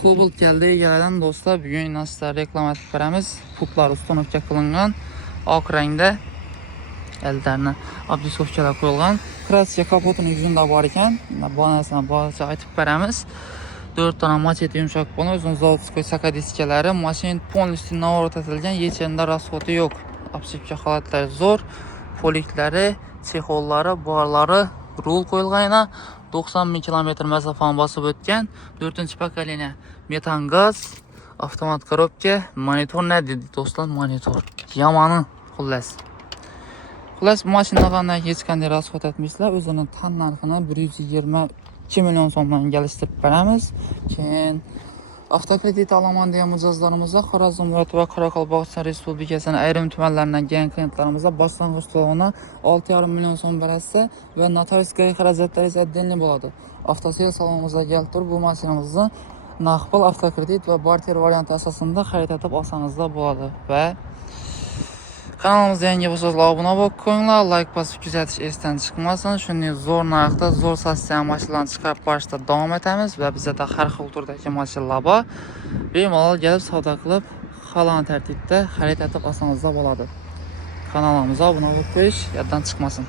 Cobalt gəldi egalardan dostlar. Bugün sizlərə reklam etib verəmiz. Putlar ustonovka qilingan, oq rəngdə əllərinə abdisovkalar qoyulgan. Krasiya kapotunun yüzündə var ikən, banasına bağlıca aytib verəmiz. 4 dana maçet yumşaq bana, özün zavodskoy saka diskələri, maşin polностью navorot etilgan, heç yerində rasxotu yox. Absipka xalatları zor, polikləri, çexolları, barları, rul qoyulğayına 90 bin kilometr məsafəni basıb ötən 4-cü pokoleniya metan qaz, avtomat korobka, monitor nə dedi dostlar? Monitor. Yamanı xullas. Xullas maşınlarına heç qanday rasxot etmişlər. Özünün tan narxını 122 milyon somdan gəlişdirib verəmiz. Keyin avtokredit alaman deyə mücazlarımıza Xaraz Zumrat və Qaraqalpaqistan Respublikasının ayrım tümənlərindən gələn klientlərimizə başlanğıc totalına 6,5 milyon som verəsə və notarius xəracatları isə denli boladı. Avtosiyel salonumuza gəlib durub bu maşınımızı nağd avtokredit və barter variantı əsasında xərid edib alsanızda boladı və kanalımızda yangi bo'lsangiz abunə qo'yinglar, like basıb kuzatish esdan chiqmasin. Shunday zo'r narxda, zo'r sasiyani mashinalarni chiqarib borishda davom etamiz va bizda har xil turdagi mashinalar bor. Bemalol kelib savdo qilib, xohlagan tartibda xarid etib olsangiz bo'ladi. Kanalimizga obuna bo'lib qo'yish yoddan chiqmasin.